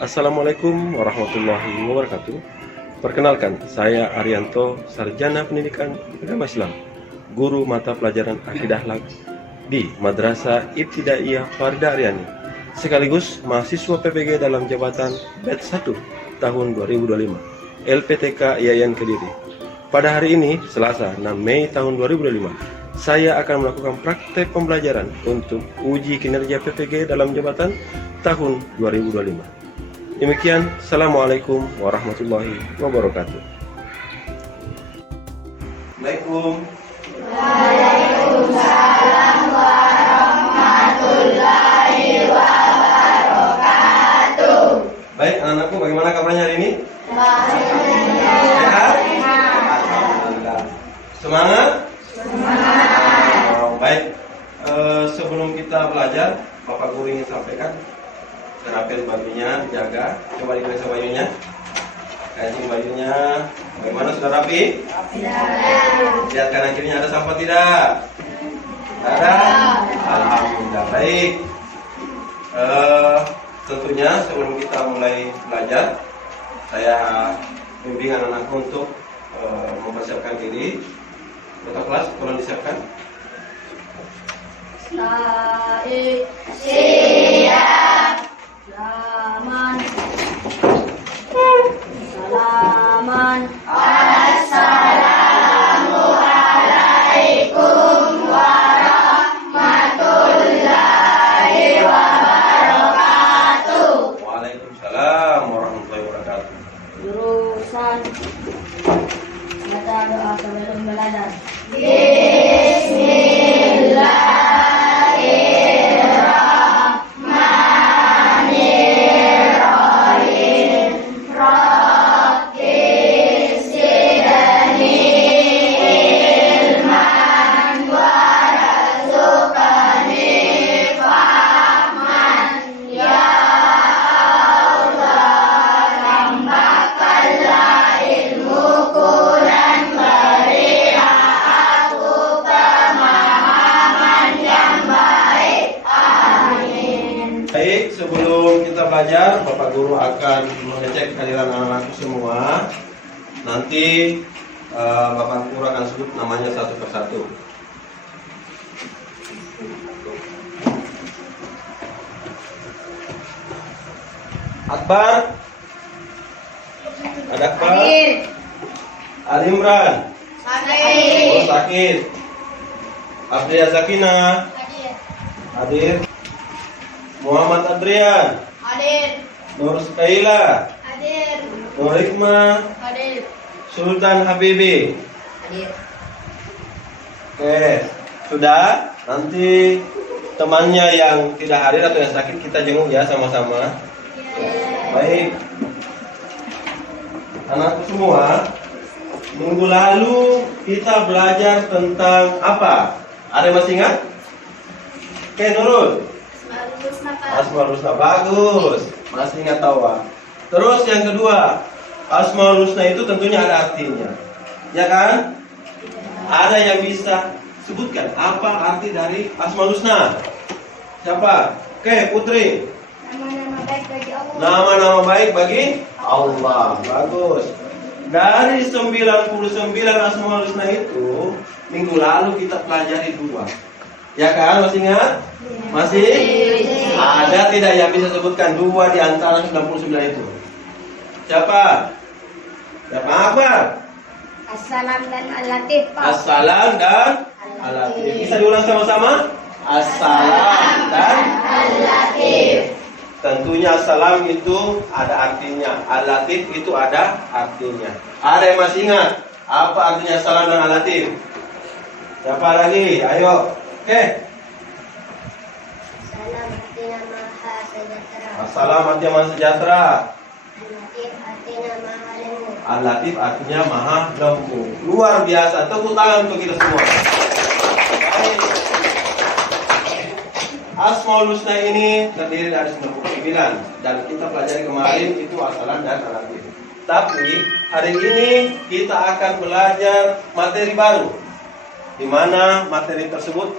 Assalamualaikum warahmatullahi wabarakatuh. Perkenalkan, saya Arianto, Sarjana Pendidikan Agama Islam, guru mata pelajaran Akidah Akhlak di Madrasah Ibtidaiyah Farida Aryani, sekaligus mahasiswa PPG dalam jabatan batch 1 tahun 2025, LPTK IAIN Kediri. Pada hari ini, Selasa 6 Mei tahun 2025, saya akan melakukan praktek pembelajaran untuk uji kinerja PPG dalam jabatan tahun 2025. Demikian, Assalamualaikum warahmatullahi wabarakatuh. Assalamualaikum. Waalaikumsalam warahmatullahi wabarakatuh. Baik, anak-anakku, bagaimana kabarnya hari ini? Baik. Sehat? Alhamdulillah. Semangat? Semangat. Baik, sebelum kita belajar, Bapak Guru ingin sampaikan, rapel bajunya, jaga. Coba diperiksa bajunya. Kancing bajunya. Bagaimana, sudah rapi? Lihat kanan kirinya ada sampah tidak? Ada? Alhamdulillah. Baik. Tentunya sebelum kita mulai belajar, saya bimbing anak-anakku untuk mempersiapkan diri. Kota kelas, tolong disiapkan. Siap. Salaman. Assalamualaikum warahmatullahi wabarakatuh. Waalaikumsalam warahmatullahi wabarakatuh. Jurusan baca doa sebelum belajar. Bismillahirrahmanirrahim. Rabbi zidni ilman warzuqni fahman. Ya Allah, tambahkanlah ilmuku dan berilah aku pemahaman yang baik. Amin. Baik, sebelum kita belajar, Bapak Guru akan mengecek kehadiran anak-anakku semua. Nanti Bapak Guru akan sebut namanya satu persatu. Akbar, ada Akbar. Ali Imran, oh Sakit. Abdia Zakina, hadir. Muhammad Adrian, Hadir. Nur Sukaila, Hadir. Nur Hikmah, Hadir. Sultan Habibi. Hadir. Oke, sudah. Nanti temannya yang tidak hadir atau yang sakit kita jenguk ya sama-sama. Baik. Anakku semua, minggu lalu kita belajar tentang apa? Ada yang masih ingat? Oke, Nurul. Asmaul Husna, bagus. Masih ingat tawa. Terus yang kedua, Asmaul Husna itu tentunya ada artinya. Ya kan? Ada yang bisa sebutkan apa arti dari Asmaul Husna? Siapa? Oke, Putri. Nama-nama baik bagi Allah. Nama-nama baik bagi Allah. Bagus. Dari 99 Asmaul Husna itu, minggu lalu kita pelajari 2. Ya kan? Masih ingat? Masih? Ada tidak yang bisa sebutkan 2 di antara 99 itu? Siapa? Siapa? Akbar? Assalam dan al-latif. Assalam dan al-latif. Bisa diulang sama-sama? Assalam dan al-latif. tentunya salam itu ada artinya, al-latif itu ada artinya. Ada yang masih ingat apa artinya salam dan al-latif? Siapa lagi? Ayo. Oke. Salam artinya maha sejahtera. Assalam artinya maha sejahtera. Al-latif artinya maha lembut. Al-latif artinya maha lembut. Luar biasa. Tepuk tangan untuk kita semua. Baik. Asmaul Husna ini terdiri dari 99 dan kita pelajari kemarin itu assalam dan al-latif. Tapi hari ini kita akan belajar materi baru, di mana materi tersebut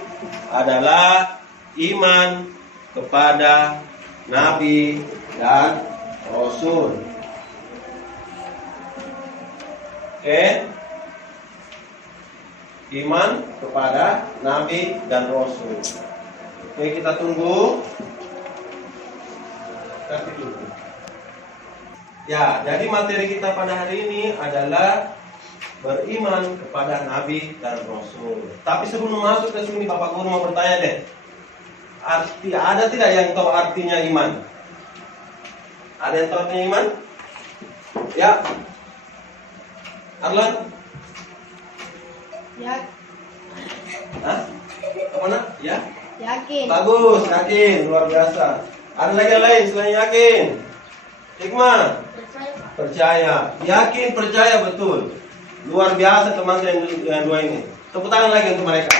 adalah iman kepada Nabi dan Rasul. Oke. Iman kepada Nabi dan Rasul. Oke, kita tunggu. Ya, jadi materi kita pada hari ini adalah beriman kepada Nabi dan Rasul. Tapi sebelum masuk ke sini, Bapak Guru mau bertanya deh. Ada tidak yang tahu artinya iman? Ada yang tahu artinya iman? Ya. Arlan? Ya, Hah? Apa nak? Ya? yakin. Bagus, yakin, luar biasa. Ada lagi yang lain selain yakin? Hikmah? Percaya. Yakin, percaya, betul. Luar biasa teman-teman yang dua ini. Tepuk tangan lagi untuk mereka.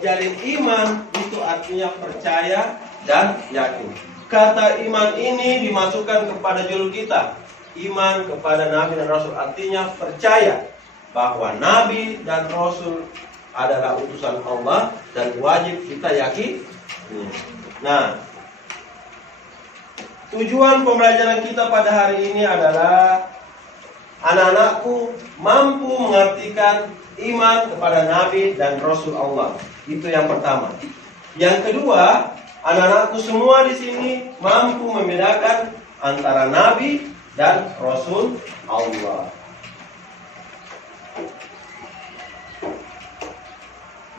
Jadi iman itu artinya percaya dan yakin. Kata iman ini dimasukkan kepada judul kita. Iman kepada Nabi dan Rasul artinya percaya bahwa Nabi dan Rasul adalah utusan Allah dan wajib kita yakin. Nah, tujuan pembelajaran kita pada hari ini adalah anak-anakku mampu mengartikan iman kepada Nabi dan Rasul Allah. Itu yang pertama. Yang kedua, anak-anakku semua di sini mampu membedakan antara Nabi dan Rasul Allah.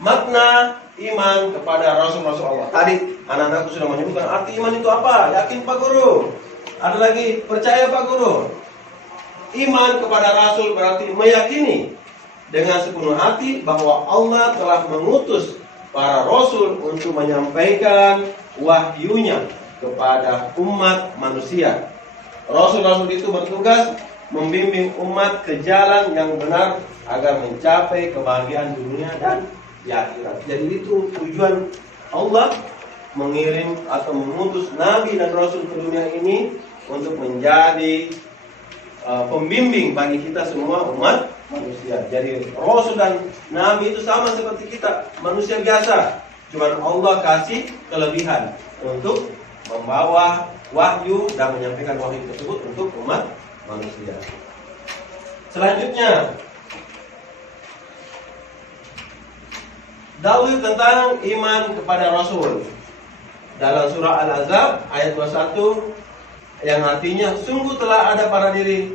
Makna iman kepada Rasul-Rasul Allah. Tadi anak-anakku sudah menyebutkan arti iman itu apa? Yakin Pak Guru. Ada lagi percaya Pak Guru. Iman kepada Rasul berarti meyakini dengan sepenuh hati bahwa Allah telah mengutus para Rasul untuk menyampaikan wahyunya kepada umat manusia. Rasul-Rasul itu bertugas membimbing umat ke jalan yang benar agar mencapai kebahagiaan dunia dan di akhirat. Jadi itu tujuan Allah mengirim atau mengutus Nabi dan Rasul ke dunia ini untuk menjadi pembimbing bagi kita semua umat manusia. Jadi Rasul dan Nabi itu sama seperti kita, manusia biasa. Cuma Allah kasih kelebihan untuk membawa wahyu dan menyampaikan wahyu tersebut untuk umat manusia. Selanjutnya, dalil tentang iman kepada Rasul. Dalam surah Al-Ahzab ayat 21 yang artinya sungguh telah ada pada diri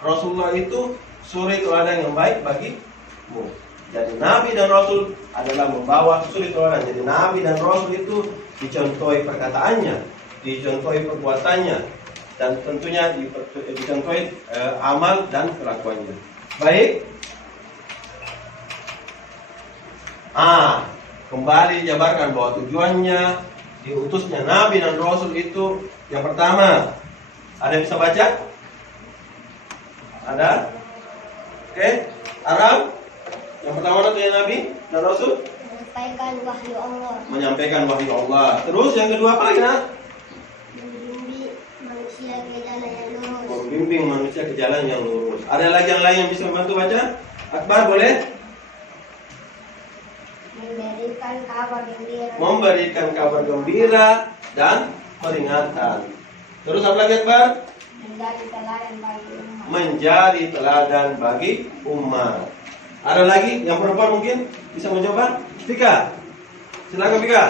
Rasulullah itu suri teladan yang baik bagimu. Jadi Nabi dan Rasul adalah membawa suri teladan. Jadi Nabi dan Rasul itu dicontohi perkataannya, dicontohi perbuatannya, dan tentunya dicontohi amal dan kelakuannya. Baik. Kembali dijabarkan bahwa tujuannya diutusnya Nabi dan Rasul itu yang pertama, ada yang bisa baca? Ada? Oke, Arab. Yang pertama tujuan Nabi dan Rasul Menyampaikan wahyu Allah. menyampaikan wahyu Allah. Terus yang kedua apa lagi nak? Membimbing manusia ke jalan yang lurus. Membimbing manusia ke jalan yang lurus. Ada lagi yang lain yang bisa membantu baca? Akbar boleh? Memberikan kabar gembira. Memberikan kabar gembira dan peringatan. Terus apa lagi Akbar? Menjadi teladan bagi umat. Menjadi teladan bagi umat. Ada lagi yang perempuan mungkin bisa mencoba? Vika, silakan Vika.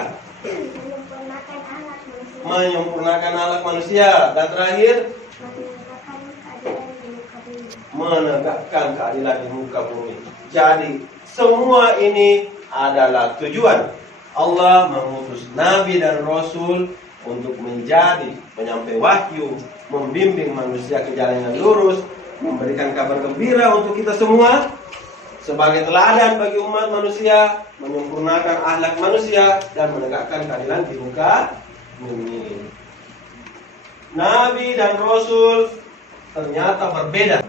Menyempurnakan alat manusia. Menyempurnakan alat manusia. Dan terakhir, Menegakkan keadilan di muka bumi. menegakkan keadilan di muka bumi. Jadi semua ini adalah tujuan Allah mengutus Nabi dan Rasul untuk menjadi penyampai wahyu, membimbing manusia ke jalan yang lurus, memberikan kabar gembira untuk kita semua sebagai teladan bagi umat manusia, menyempurnakan akhlak manusia dan menegakkan keadilan di muka bumi. Nabi dan Rasul ternyata berbeda.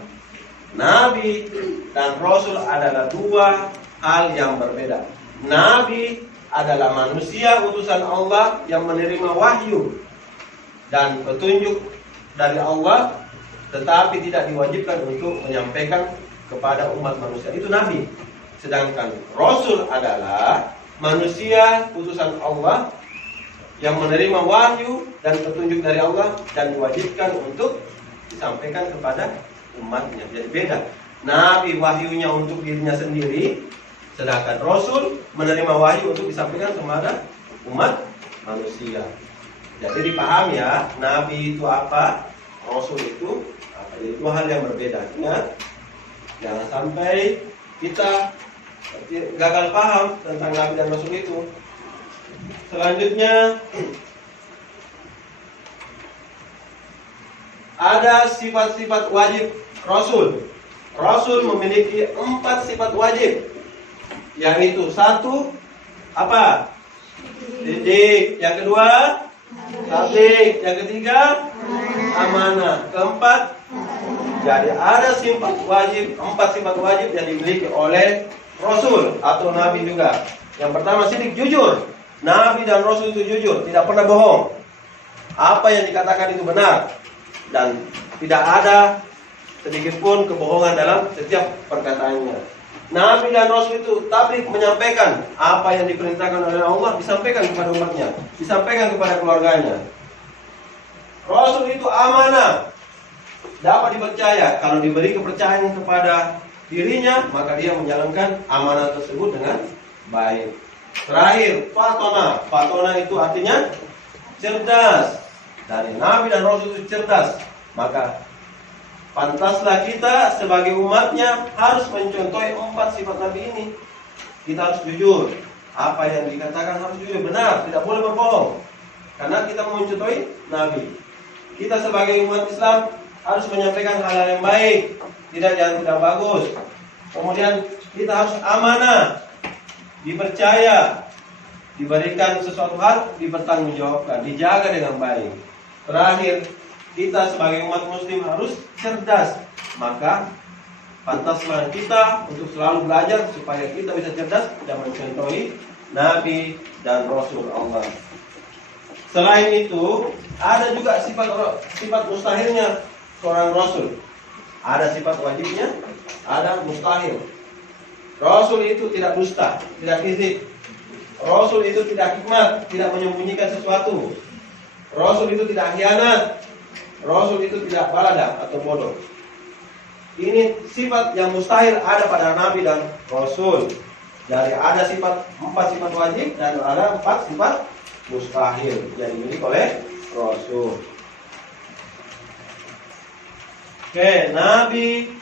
Nabi dan Rasul adalah dua hal yang berbeda. Nabi adalah manusia utusan Allah yang menerima wahyu dan petunjuk dari Allah, tetapi tidak diwajibkan untuk menyampaikan kepada umat manusia. Itu Nabi. Sedangkan Rasul adalah manusia utusan Allah yang menerima wahyu dan petunjuk dari Allah dan diwajibkan untuk disampaikan kepada umatnya. Jadi beda. Nabi wahyunya untuk dirinya sendiri, sedangkan Rasul menerima wahyu untuk disampaikan kepada umat manusia. Jadi dipahami ya, Nabi itu apa, Rasul itu apa. Jadi dua hal yang berbeda. Ingat, jangan sampai kita gagal paham tentang Nabi dan Rasul itu. Selanjutnya ada sifat-sifat wajib Rasul. Rasul memiliki 4 sifat wajib. Yang itu 1 apa? Didik. Yang kedua tabligh. Yang ketiga amanah. Keempat, jadi ada sifat wajib, 4 sifat wajib yang dimiliki oleh Rasul atau Nabi juga. Yang pertama, sidik, jujur. Nabi dan Rasul itu jujur, tidak pernah bohong. Apa yang dikatakan itu benar dan tidak ada sedikit pun kebohongan dalam setiap perkataannya. Nabi dan Rasul itu tabligh, menyampaikan apa yang diperintahkan oleh Allah, disampaikan kepada umatnya, disampaikan kepada keluarganya. Rasul itu amanah, dapat dipercaya. Kalau diberi kepercayaan kepada dirinya, maka dia menjalankan amanah tersebut dengan baik. Terakhir, fatona. Fatona itu artinya cerdas. Dari Nabi dan Rasul itu cerdas, maka pantaslah kita sebagai umatnya harus mencontohi 4 sifat Nabi ini. Kita harus jujur. Apa yang dikatakan harus jujur, benar, tidak boleh berbohong. Karena kita mau mencontohi Nabi. Kita sebagai umat Islam harus menyampaikan hal-hal yang baik, tidak yang tidak bagus. Kemudian kita harus amanah, dipercaya, diberikan sesuatu hal, dipertanggungjawabkan, dijaga dengan baik. Terakhir, kita sebagai umat muslim harus cerdas. Maka pantaslah kita untuk selalu belajar supaya kita bisa cerdas dan mencontohi Nabi dan Rasul Allah. Selain itu, ada juga sifat mustahilnya seorang Rasul. Ada sifat wajibnya, ada mustahil. Rasul itu tidak dusta, tidak kizib. Rasul itu tidak hikmat, tidak menyembunyikan sesuatu. Rasul itu tidak khianat. Rasul itu tidak balada atau bodoh. Ini sifat yang mustahil ada pada Nabi dan Rasul. Jadi ada 4 sifat wajib dan ada 4 sifat mustahil yang dimiliki oleh Rasul. Oke, Nabi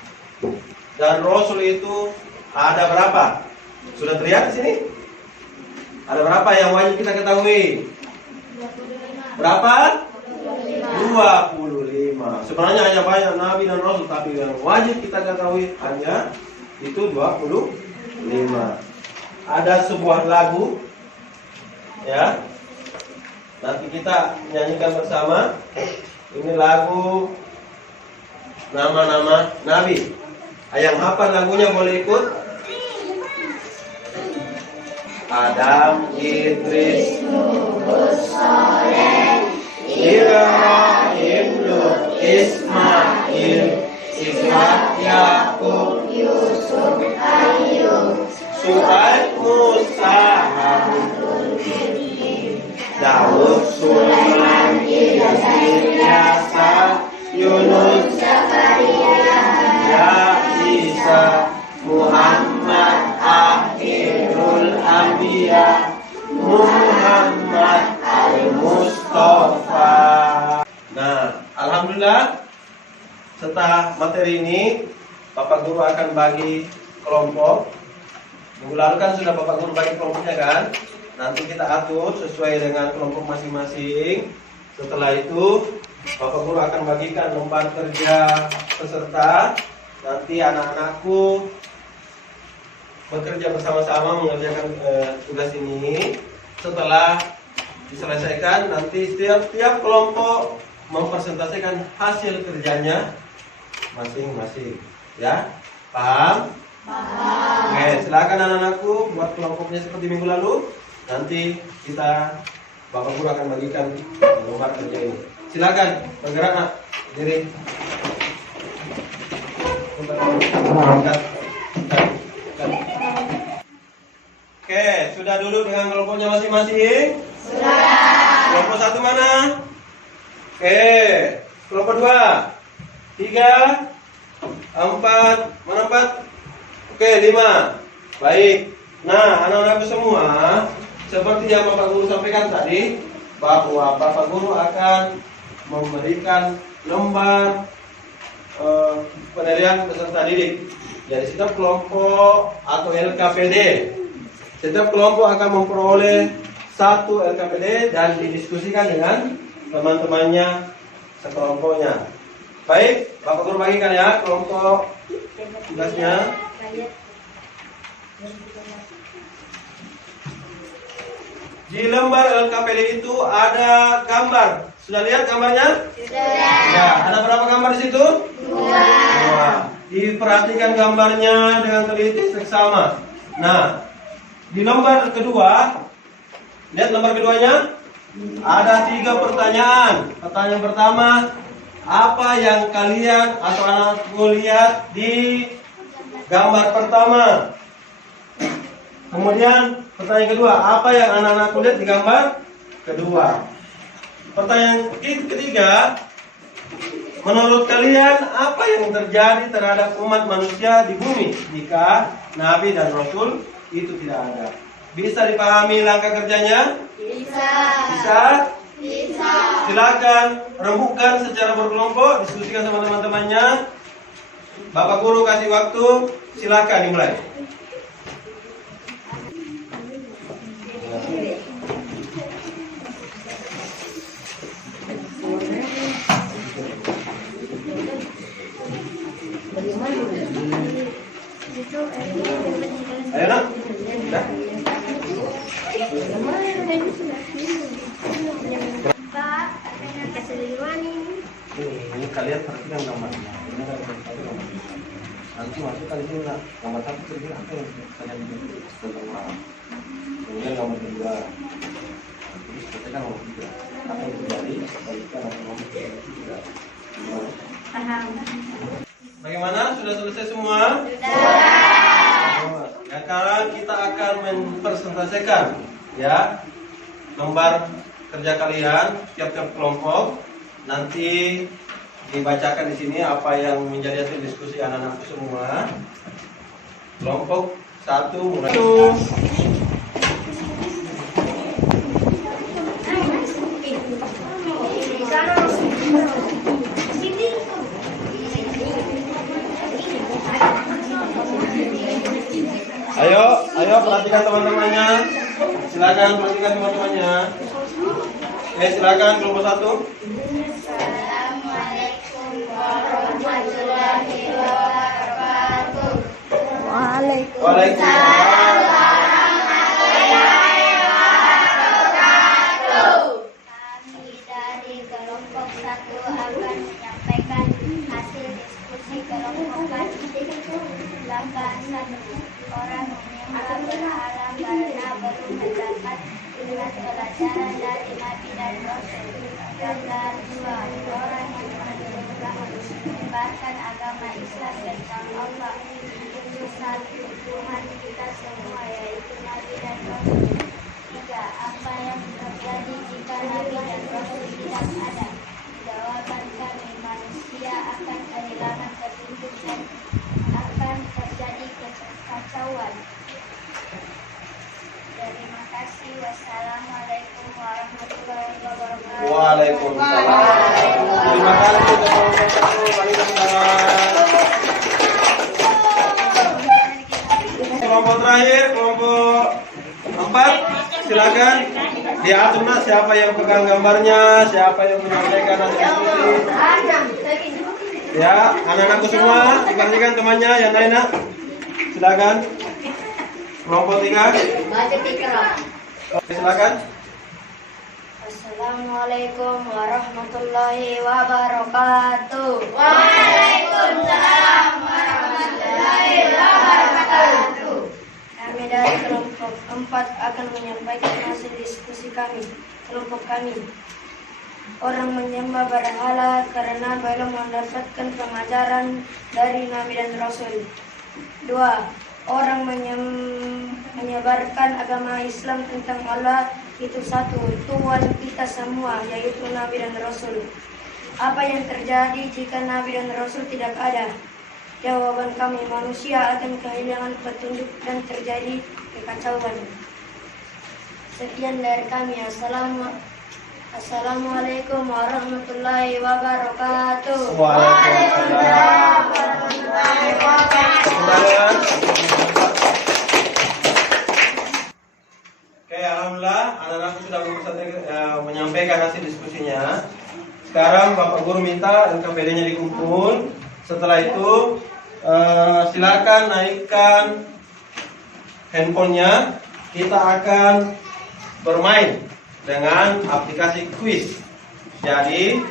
dan Rasul itu ada berapa? Sudah terlihat di sini? Ada berapa yang wajib kita ketahui? Berapa? 25. Sebenarnya hanya banyak Nabi dan Rasul, tapi yang wajib kita ketahui hanya itu 25. Ada sebuah lagu, ya. Nanti kita nyanyikan bersama. Ini lagu nama-nama Nabi. Yang hafal lagunya boleh ikut. Adam, Idris, Nuh, Saleh, Ibrahim, Lut, Ismail, Ishak, Yakub, Yusuf, Ayub, Suhaib, Musa, Harun, Daud, Sulaiman, Ilyas, Yunus, Zakaria, Isa, Muhammad, Akhirul Anbiya, Muhammad Al-Mustafa. Nah, alhamdulillah setelah materi ini Bapak Guru akan bagi kelompok. Minggu lalu kan sudah Bapak Guru bagi kelompoknya kan? Nanti kita atur sesuai dengan kelompok masing-masing. Setelah itu Bapak Guru akan bagikan lembar kerja peserta. Nanti anak-anakku bekerja bersama-sama mengerjakan tugas ini. Setelah diselesaikan, nanti setiap kelompok mempresentasikan hasil kerjanya masing-masing. Ya, paham? Paham. Oke, silakan anak-anakku buat kelompoknya seperti minggu lalu. Nanti Bapak Guru akan bagikan lembar kerja ini. Silakan bergerak nak. Diri. Oke, sudah dulu dengan kelompoknya masing-masing? Sudah. Kelompok 1 mana? Oke. Kelompok 2. 3, 4. Mana 4? Oke, 5. Baik. Nah, anak-anakku semua, seperti yang Bapak Guru sampaikan tadi, bahwa Bapak Guru akan memberikan lembar penilaian peserta didik. Jadi setiap kelompok atau LKPD, setiap kelompok akan memperoleh 1 LKPD dan didiskusikan dengan teman-temannya sekelompoknya. Baik, Bapak Guru bagikan ya kelompok tugasnya. Di lembar LKPD itu ada gambar. Sudah lihat gambarnya? Sudah. Ya, ada berapa gambar di situ? 2. Diperhatikan gambarnya dengan teliti seksama. Nah, di lembar kedua, lihat lembar keduanya, ada 3 pertanyaan. Pertanyaan pertama, apa yang kalian atau anak-anakku lihat di gambar pertama? Kemudian pertanyaan kedua, apa yang anak-anakku lihat di gambar kedua? Pertanyaan ketiga, menurut kalian apa yang terjadi terhadap umat manusia di bumi jika Nabi dan Rasul itu tidak ada? Bisa dipahami langkah kerjanya? Bisa. Bisa? Bisa. Silakan rembukan secara berkelompok, diskusikan sama teman-temannya. Bapak Guru kasih waktu, silakan dimulai. Ayo nak. Dah. Pak, Ini kalian perhatikan gambarnya. Ini ada gambar. Nanti masukkan di sini nak. Gambar 1 kira-kira apa yang kalian tentang. Kemudian gambar 2. Terus katakan nomor 3. Apa yang terjadi? Baikkan nomor 3. Bagaimana? Sudah selesai semua? Sudah. Ya, sekarang kita akan mempresentasikan ya lembar kerja kalian tiap-tiap kelompok. Nanti dibacakan di sini apa yang menjadi hasil diskusi anak-anakku semua. Kelompok 1 mulai. Ayo perhatikan teman-temannya. Silakan perhatikan teman-temannya. Silakan kelompok 1. Assalamualaikum warahmatullahi wabarakatuh. Waalaikumsalam. Kami dari kelompok 1 akan menyampaikan hasil diskusi kelompok kami. Langkah 1, orang menyembah berhala karena belum mendapat pelajaran dari Nabi dan Rasul. Langkah 2, orang yang menyebarkan agama Islam tentang Allah itu satu Tuhan kita semua, yaitu Nabi dan Rasul. 3, apa yang terjadi jika Nabi dan Rasul tidak ada? Jawaban kami, manusia akan kehilangan petunjuk dan akan terjadi kekacauan. Terima kasih. Wassalamualaikum warahmatullahi wabarakatuh. Waalaikumsalam. Terima kasih kelompok 1. Kelompok terakhir, kelompok 4. Silakan diatur mas siapa yang pegang gambarnya, siapa yang menyampaikan hasil diskusi. Ya, anak-anakku semua, diperhatikan temannya yang lain nak. Silakan. Kelompok 3. Silakan. Assalamualaikum warahmatullahi wabarakatuh. Waalaikumsalam warahmatullahi wabarakatuh. Kami dari kelompok 4 akan menyampaikan hasil diskusi kami. Kelompok kami, orang menyembah berhala karena belum mendapatkan pengajaran dari Nabi dan Rasul. 2, orang menyebarkan agama Islam tentang Allah itu satu, Tuhan kita semua, yaitu Nabi dan Rasul. Apa yang terjadi jika Nabi dan Rasul tidak ada? Jawaban kami, manusia akan kehilangan petunjuk dan terjadi kekacauan. Sekian dari kami. Assalamualaikum warahmatullahi wabarakatuh. Waalaikumsalam warahmatullahi wabarakatuh. Oke, alhamdulillah anak-anakku sudah menyampaikan hasil diskusinya. Sekarang Bapak Guru minta LKPD-nya dikumpul. Setelah itu silakan naikkan handphonenya. Kita akan bermain dengan aplikasi quiz. Jadi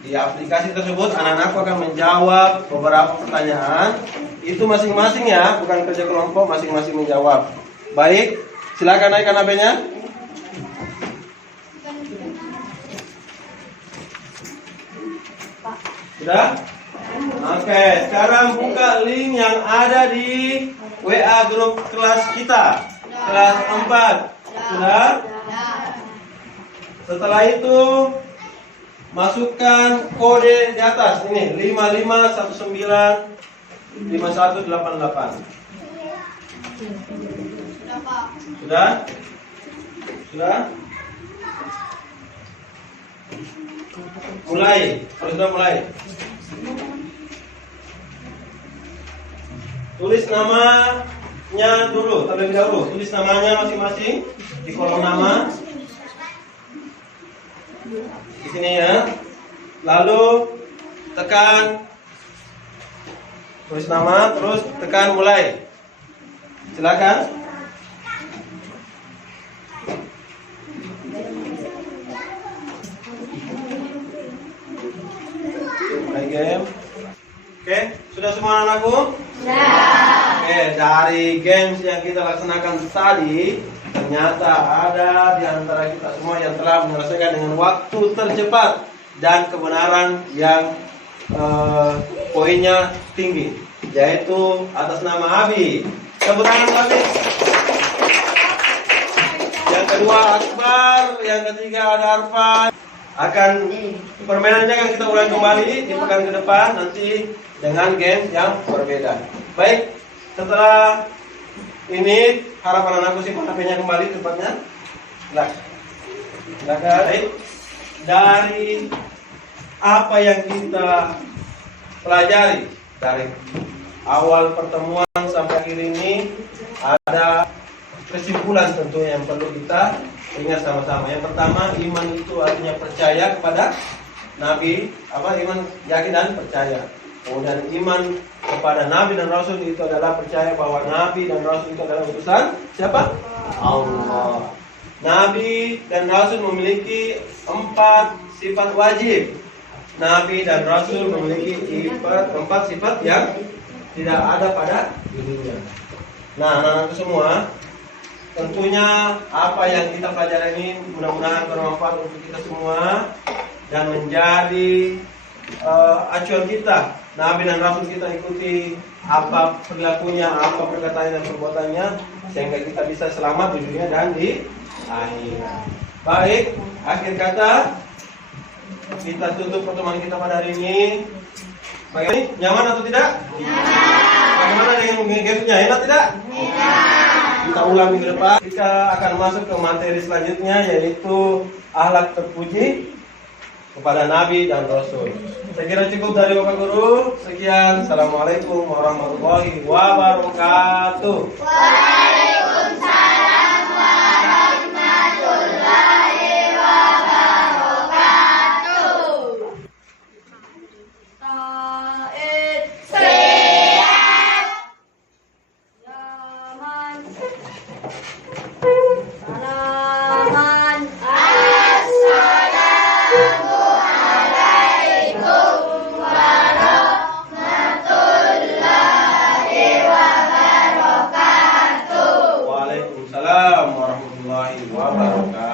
di aplikasi tersebut anak-anakku akan menjawab beberapa pertanyaan. Itu masing-masing ya, bukan kerja kelompok, masing-masing menjawab. Baik, silakan naikkan HP-nya. Sudah? Oke, sekarang buka link yang ada di WA grup kelas kita. Kelas 4. Sudah? Setelah itu masukkan kode di atas ini 55195188. Sudah? Sudah? Mulai. Harus sudah mulai. Tulis namanya dulu, terlebih dahulu. Tulis namanya masing-masing di kolom nama. Di sini ya. Lalu tekan tulis nama, terus tekan mulai. Silakan. Mulai game. Oke, sudah semua anakku? Sudah. Oke, dari games yang kita laksanakan tadi, ternyata ada di antara kita semua yang telah menyelesaikan dengan waktu tercepat dan kebenaran yang poinnya tinggi, yaitu atas nama Abi. Tepuk tangan Abi. Yang kedua Akbar, yang ketiga ada Arfan. Permainannya akan kita ulang kembali di pekan ke depan nanti dengan game yang berbeda. Baik, setelah ini harapan anakku simpan HP-nya kembali tempatnya. Silakan. Dari apa yang kita pelajari dari awal pertemuan sampai akhir ini, ada kesimpulan tentunya yang perlu kita ingat sama-sama. Yang pertama, iman itu artinya percaya kepada Nabi. Iman yakin dan percaya. Kemudian iman kepada Nabi dan Rasul itu adalah percaya bahwa Nabi dan Rasul itu adalah utusan siapa? Allah. Nabi dan Rasul memiliki 4 sifat wajib. Nabi dan Rasul memiliki 4 sifat yang tidak ada pada dirinya. Nah, anak-anak semua, tentunya apa yang kita pelajari ini mudah-mudahan bermanfaat untuk kita semua dan menjadi acuan kita. Nabi dan Rasul kita ikuti apa perilakunya, apa perkataannya dan perbuatannya, sehingga kita bisa selamat di dunia dan di akhirat. Baik, akhir kata kita tutup pertemuan kita pada hari ini. Bagaimana? Nyaman atau tidak? Nyaman. Bagaimana dengan gamenya? Enak tidak? Enak. Kita ulang minggu depan. Kita akan masuk ke materi selanjutnya, yaitu akhlak terpuji kepada Nabi dan Rasul. Saya kira cukup dari Bapak Guru. Sekian. Assalamualaikum warahmatullahi wabarakatuh. Waalaikumsalam warahmatullahi wabarakatuh. Taib siap. Zaman. Salaman. Assalamualaikum warahmatullahi wabarakatuh. Waalaikumsalam warahmatullahi wabarakatuh.